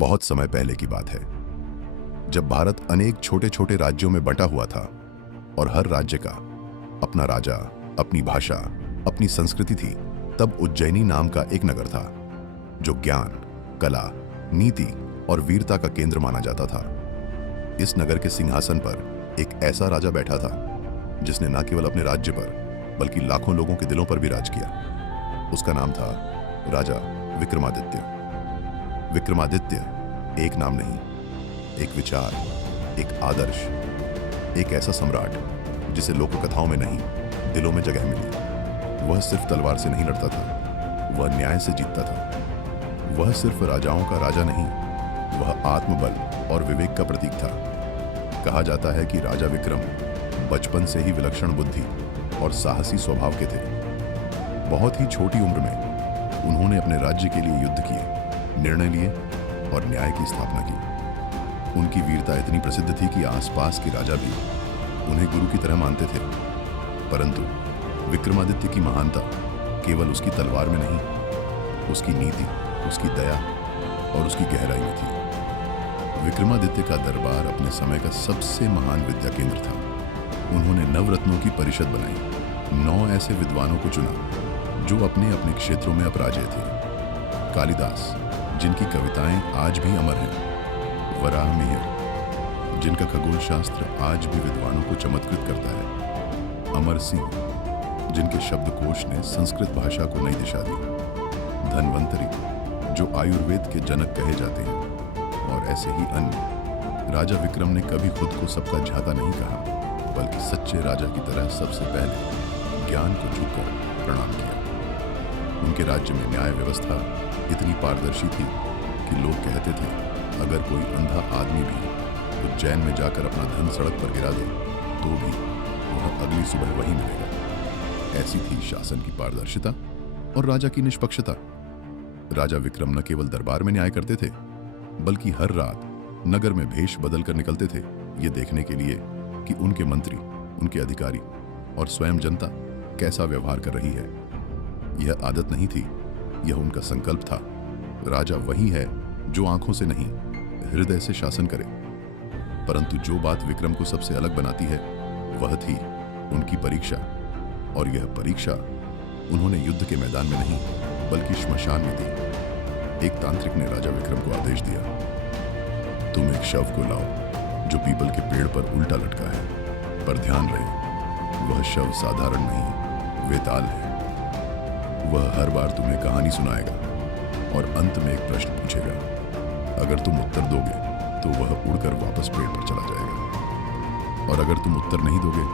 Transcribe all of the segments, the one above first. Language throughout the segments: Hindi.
बहुत समय पहले की बात है, जब भारत अनेक छोटे छोटे राज्यों में बंटा हुआ था और हर राज्य का अपना राजा, अपनी भाषा, अपनी संस्कृति थी। तब उज्जैनी नाम का एक नगर था जो ज्ञान, कला, नीति और वीरता का केंद्र माना जाता था। इस नगर के सिंहासन पर एक ऐसा राजा बैठा था जिसने न केवल अपने राज्य पर बल्कि लाखों लोगों के दिलों पर भी राज किया। उसका नाम था राजा विक्रमादित्य। विक्रमादित्य एक नाम नहीं, एक विचार, एक आदर्श, एक ऐसा सम्राट जिसे लोक कथाओं में नहीं, दिलों में जगह मिली। वह सिर्फ तलवार से नहीं लड़ता था, वह न्याय से जीतता था। वह सिर्फ राजाओं का राजा नहीं, वह आत्मबल और विवेक का प्रतीक था। कहा जाता है कि राजा विक्रम बचपन से ही विलक्षण बुद्धि और साहसी स्वभाव के थे। बहुत ही छोटी उम्र में उन्होंने अपने राज्य के लिए युद्ध किए, निर्णय लिए और न्याय की स्थापना की। उनकी वीरता इतनी प्रसिद्ध थी कि आसपास के राजा भी उन्हें गुरु की तरह मानते थे। परंतु विक्रमादित्य की महानता केवल उसकी तलवार में नहीं, उसकी नीति, उसकी दया और उसकी गहराई में थी। विक्रमादित्य का दरबार अपने समय का सबसे महान विद्या केंद्र था। उन्होंने नवरत्नों की परिषद बनाई, 9 ऐसे विद्वानों को चुना जो अपने अपने क्षेत्रों में अपराजय थे। कालिदास, जिनकी कविताएं आज भी अमर हैं, वराह मिहिर, जिनका खगोल शास्त्र आज भी विद्वानों को चमत्कृत करता है, अमर सिंह, जिनके शब्दकोश ने संस्कृत भाषा को नई दिशा दी, धन्वंतरी, जो आयुर्वेद के जनक कहे जाते हैं, और ऐसे ही अन्य। राजा विक्रम ने कभी खुद को सबका झाता नहीं कहा, बल्कि सच्चे राजा की तरह सबसे पहले ज्ञान को झुककर प्रणाम किया। उनके राज्य में न्याय व्यवस्था इतनी पारदर्शी थी कि लोग कहते थे, अगर कोई अंधा आदमी भी उज्जैन में जाकर अपना धन सड़क पर गिरा दे तो भी वह अगली सुबह वहीं मिलेगा। ऐसी थी शासन की पारदर्शिता और राजा की निष्पक्षता। राजा विक्रम न केवल दरबार में न्याय करते थे, बल्कि हर रात नगर में भेष बदल कर निकलते थे, ये देखने के लिए कि उनके मंत्री, उनके अधिकारी और स्वयं जनता कैसा व्यवहार कर रही है। यह आदत नहीं थी, यह उनका संकल्प था। राजा वही है जो आंखों से नहीं, हृदय से शासन करे। परंतु जो बात विक्रम को सबसे अलग बनाती है वह थी उनकी परीक्षा। और यह परीक्षा उन्होंने युद्ध के मैदान में नहीं बल्कि श्मशान में दी। एक तांत्रिक ने राजा विक्रम को आदेश दिया, तुम एक शव को लाओ जो पीपल के पेड़ पर उल्टा लटका है, पर ध्यान रहे वह शव साधारण नहीं, वेताल है। वह हर बार तुम्हें कहानी सुनाएगा और अंत में एक प्रश्न पूछेगा। अगर तुम उत्तर दोगे तो वह उड़कर वापस पेड़ पर चला जाएगा, और अगर तुम उत्तर नहीं दोगे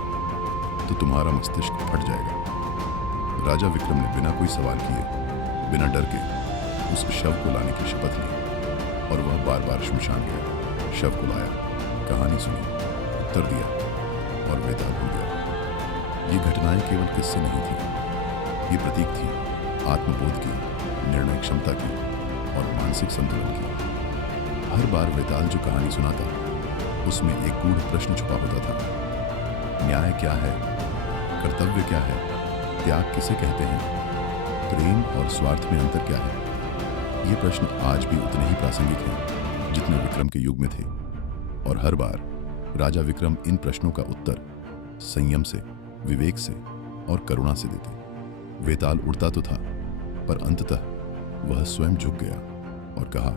तो तुम्हारा मस्तिष्क फट जाएगा। राजा विक्रम ने बिना कोई सवाल किए, बिना डर के उस शव को लाने की शपथ ली और वह बार बार श्मशान गया, शव को लाया, कहानी सुनी, उत्तर दिया और वेताल हो गया। ये घटनाएं केवल किस्से नहीं थी, ये प्रतीक थी आत्मबोध की, निर्णय क्षमता की और मानसिक संतुलन की। हर बार वेताल जो कहानी सुनाता उसमें एक गूढ़ प्रश्न छुपा होता था। न्याय क्या है? कर्तव्य क्या है? त्याग किसे कहते हैं? प्रेम और स्वार्थ में अंतर क्या है? ये प्रश्न आज भी उतने ही प्रासंगिक हैं जितने विक्रम के युग में थे। और हर बार राजा विक्रम इन प्रश्नों का उत्तर संयम से, विवेक से और करुणा से देते। वेताल उड़ता तो था, पर अंततः वह स्वयं झुक गया और कहा,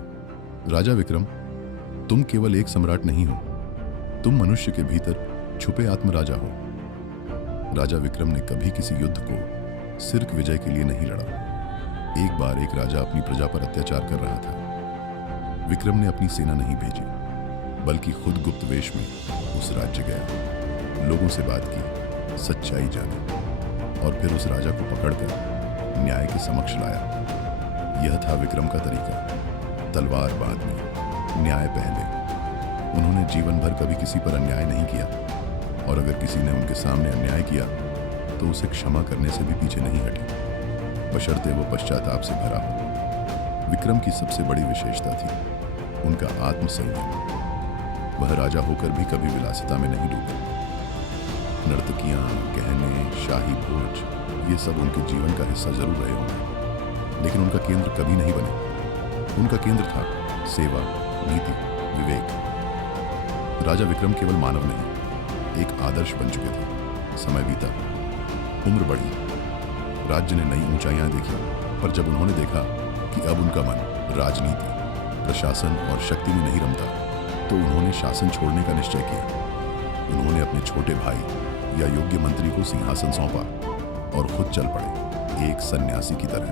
राजा विक्रम, तुम केवल एक सम्राट नहीं हो, तुम मनुष्य के भीतर छुपे आत्मराजा हो। राजा विक्रम ने कभी किसी युद्ध को सिर्फ विजय के लिए नहीं लड़ा। एक बार एक राजा अपनी प्रजा पर अत्याचार कर रहा था। विक्रम ने अपनी सेना नहीं भेजी, बल्कि खुद गुप्त वेश में उस राज्य गया, लोगों से बात की, सच्चाई जानी और फिर उस राजा को पकड़कर न्याय के समक्ष लाया। यह था विक्रम का तरीका, तलवार बाद में, न्याय पहले। उन्होंने जीवन भर कभी किसी पर अन्याय नहीं किया, और अगर किसी ने उनके सामने अन्याय किया तो उसे क्षमा करने से भी पीछे नहीं हटे, बशर्ते वो पश्चाताप से भरा हो। विक्रम की सबसे बड़ी विशेषता थी उनका आत्मसंयम। वह राजा होकर भी कभी विलासिता में नहीं डूबे। नर्तकियां, गहने, शाही भोज, ये सब उनके जीवन का हिस्सा जरूर रहे होंगे, लेकिन उनका केंद्र कभी नहीं बने। उनका केंद्र था सेवा, नीति, विवेक। राजा विक्रम केवल मानव नहीं, एक आदर्श बन चुके थे। समय बीता, उम्र बढ़ी, राज्य ने नई ऊंचाइयां देखी, पर जब उन्होंने देखा कि अब उनका मन राजनीति, प्रशासन और शक्ति में नहीं रमता, तो उन्होंने शासन छोड़ने का निश्चय किया। उन्होंने अपने छोटे भाई या योग्य मंत्री को सिंहासन सौंपा और खुद चल पड़े, एक सन्यासी की तरह।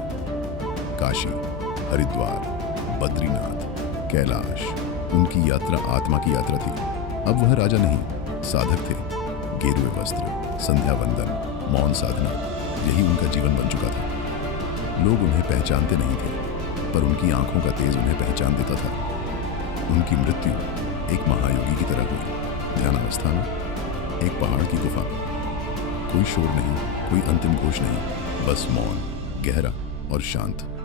काशी, हरिद्वार, बद्रीनाथ, कैलाश, उनकी यात्रा आत्मा की यात्रा थी। अब वह राजा नहीं, साधक थे। गेरुए वस्त्र, संध्या वंदन, मौन साधना, यही उनका जीवन बन चुका था। लोग उन्हें पहचानते नहीं थे, पर उनकी आंखों का तेज उन्हें पहचान देता था। उनकी मृत्यु एक महायोगी की तरह हुई, ध्यानावस्था में, एक पहाड़ की गुफा। कोई शोर नहीं, कोई अंतिम घोष नहीं, बस मौन, गहरा और शांत।